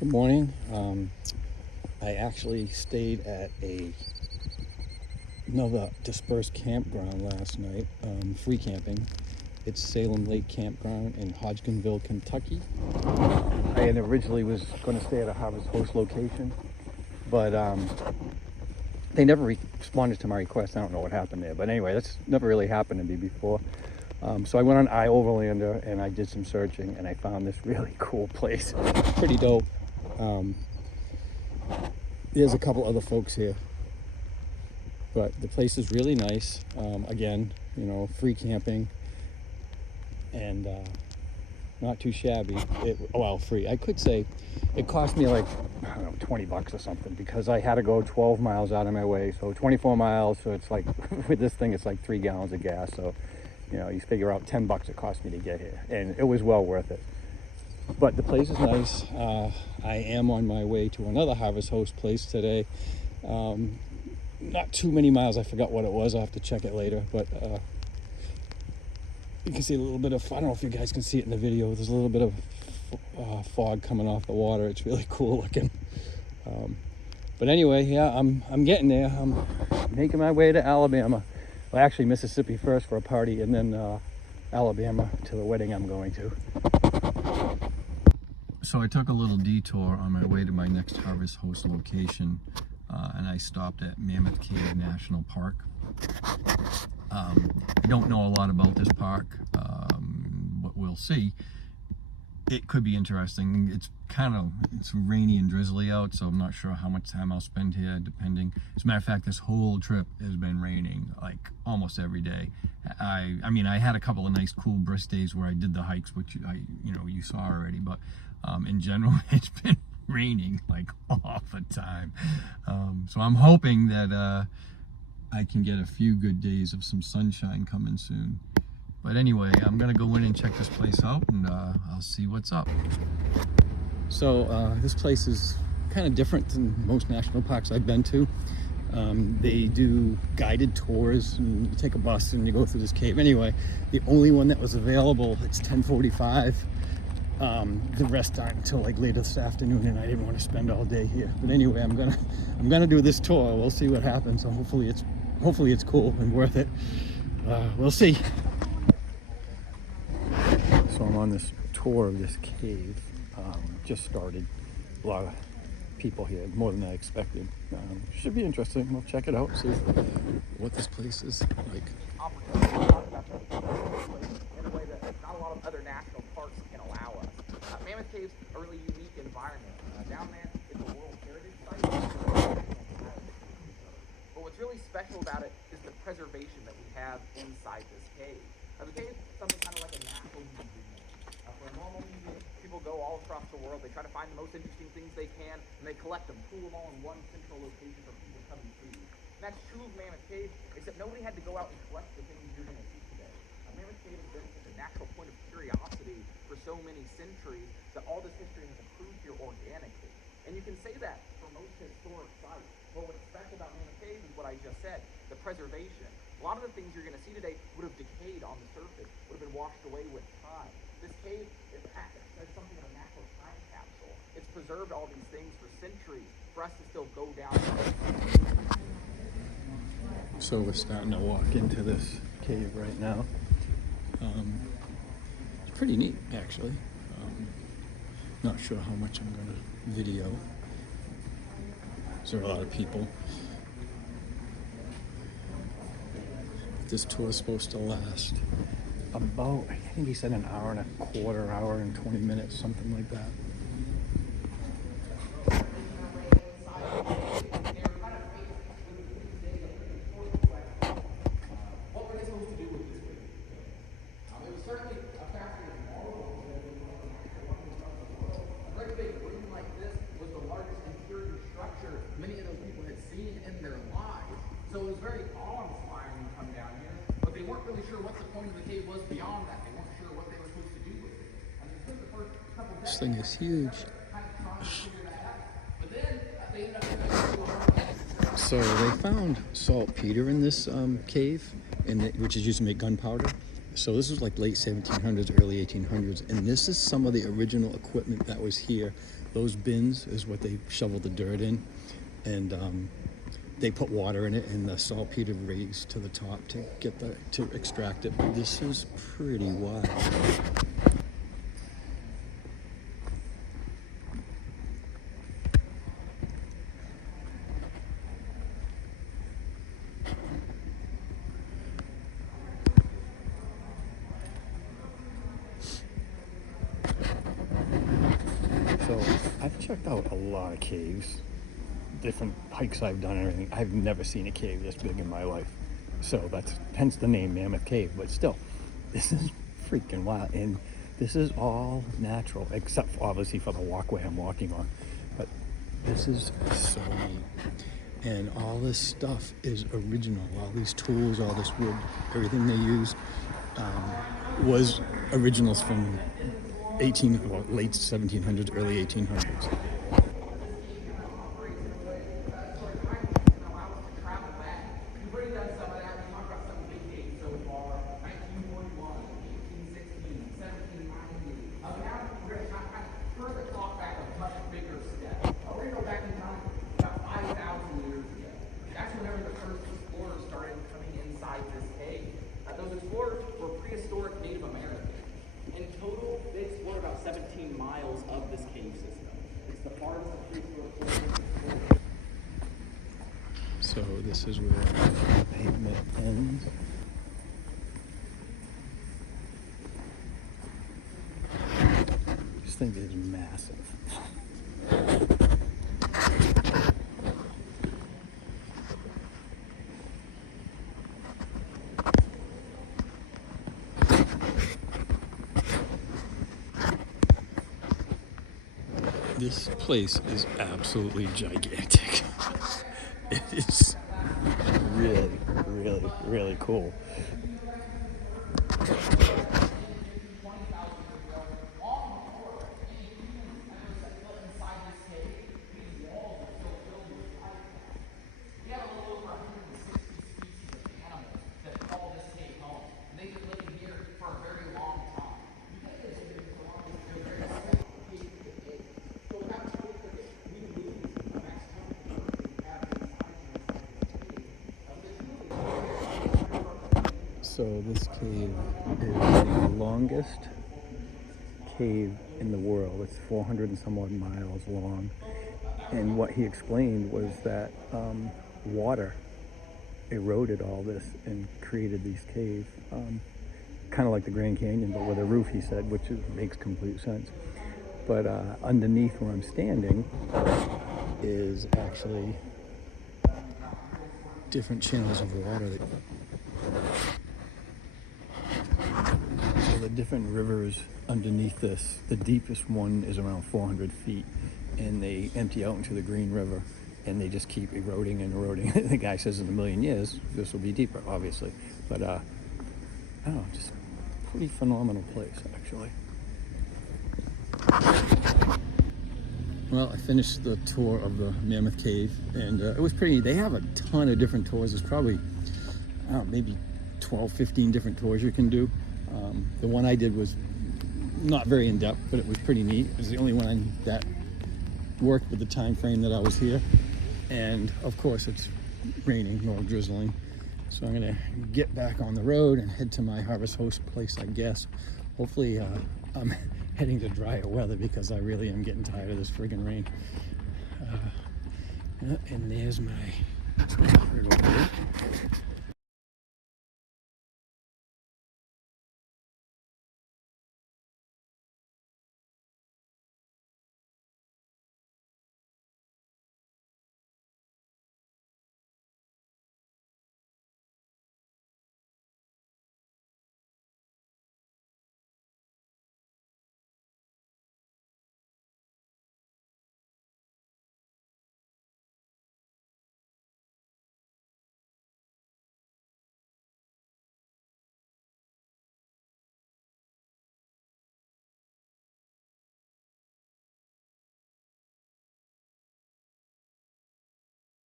Good morning. I actually stayed at another dispersed campground last night, free camping. It's Salem Lake Campground in Hodgkinville, Kentucky. I had originally was going to stay at a Harvest Host location, but they never responded to my request. I don't know what happened there, but anyway, that's never really happened to me before. So I went on iOverlander and I did some searching, and I found this really cool place. Pretty dope. There's a couple other folks here, but the place is really nice. Again, free camping and not too shabby. Free. I could say it cost me like, I don't know, $20 or something, because I had to go 12 miles out of my way. So 24 miles. So it's like, with this thing, it's like 3 gallons of gas. So, you figure out $10 it cost me to get here, and it was well worth it. But the place is nice. I am on my way to another Harvest Host place today. Not too many miles. I forgot what it was. I'll have to check it later. But you can see a little bit of, I don't know if you guys can see it in the video. There's a little bit of fog coming off the water. It's really cool looking. But anyway, yeah, I'm getting there. I'm making my way to Alabama. Well, actually Mississippi first for a party, and then Alabama to the wedding I'm going to. So I took a little detour on my way to my next Harvest Host location, and I stopped at Mammoth Cave National Park. I don't know a lot about this park, but we'll see. It could be interesting. It's rainy and drizzly out, so I'm not sure how much time I'll spend here, depending. As a matter of fact, this whole trip has been raining like almost every day. I mean, I had a couple of nice cool brisk days where I did the hikes, which you saw already, but in general, it's been raining like all the time. So I'm hoping that I can get a few good days of some sunshine coming soon. But anyway, I'm gonna go in and check this place out, and I'll see what's up. So this place is kind of different than most national parks I've been to. They do guided tours, and you take a bus and you go through this cave. Anyway, the only one that was available, it's 10:45. The rest aren't until like later this afternoon, and I didn't want to spend all day here. But anyway, I'm gonna do this tour. We'll see what happens. So hopefully it's cool and worth it. We'll see. So I'm on this tour of this cave. Just started. A lot of people here, more than I expected. Should be interesting. We'll check it out, see what this place is like. In a way that not a lot of other national parks can allow us. Mammoth Cave's a really unique environment. Down there, it's a World Heritage Site. But what's really special about it is the preservation that we have inside this cave. The cave is something kind of like a natural museum. For a normal museum, people go all across the world. They try to find the most interesting things they can, and they collect them, pool them all in one central location for people to come and see. And that's true of Mammoth Cave, except nobody had to go out and collect the things you're going to see today. Mammoth Cave has been such a natural point of curiosity for so many centuries that all this history has accrued here organically. And you can say that for most historic sites. Well, what's special about Mammoth Cave is what I just said, the preservation. A lot of the things you're going to see today would have decayed on the surface, would have been washed away with time. This cave is something of a natural time capsule. It's preserved all these things for centuries for us to still go down. So we're starting to walk into this cave right now. It's pretty neat, actually. Not sure how much I'm going to video. There are a lot of people. This tour is supposed to last about, I think he said an hour and a quarter, hour and 20 minutes, something like that. Many of those people had seen in their lives. So it was very awe-inspiring to come down here, but they weren't really sure what the point of the cave was beyond that. They weren't sure what they were supposed to do with it. And they spent the first couple days This thing is huge. kind of trying to figure that out. But then they ended up So they found saltpeter in this cave, which is used to make gunpowder. So this was like late 1700s, early 1800s, and this is some of the original equipment that was here. Those bins is what they shoveled the dirt in, and they put water in it, and the saltpeter raised to the top to extract it. This is pretty wild. So I've checked out a lot of caves, different hikes I've done and everything. I've never seen a cave this big in my life. So that's hence the name Mammoth Cave. But still, this is freaking wild. And this is all natural, except obviously for the walkway I'm walking on. But this is so neat. And all this stuff is original. All these tools, all this wood, everything they use was originals from late 1700s, early 1800s. Those explorers were prehistoric Native Americans. In total, they explored about 17 miles of this cave system. It's the farthest the prehistoric. So this is where the pavement ends. This thing is massive. This place is absolutely gigantic. It is really, really, really cool. So this cave is the longest cave in the world. It's 400 and some odd miles long. And what he explained was that water eroded all this and created these caves. Kind of like the Grand Canyon, but with a roof, he said, which makes complete sense. But underneath where I'm standing is actually different channels of water. So the different rivers underneath this, the deepest one is around 400 feet, and they empty out into the Green River, and they just keep eroding and eroding. The guy says in a million years, this will be deeper, obviously. But I don't know, just pretty phenomenal place, actually. Well, I finished the tour of the Mammoth Cave, and it was pretty. They have a ton of different tours. There's probably, I don't know, maybe 12, 15 different tours you can do. The one I did was not very in-depth, but it was pretty neat. It was the only one that worked with the time frame that I was here. And of course it's raining or drizzling. So I'm gonna get back on the road and head to my Harvest Host place, I guess. Hopefully I'm heading to drier weather because I really am getting tired of this friggin' rain. And there's my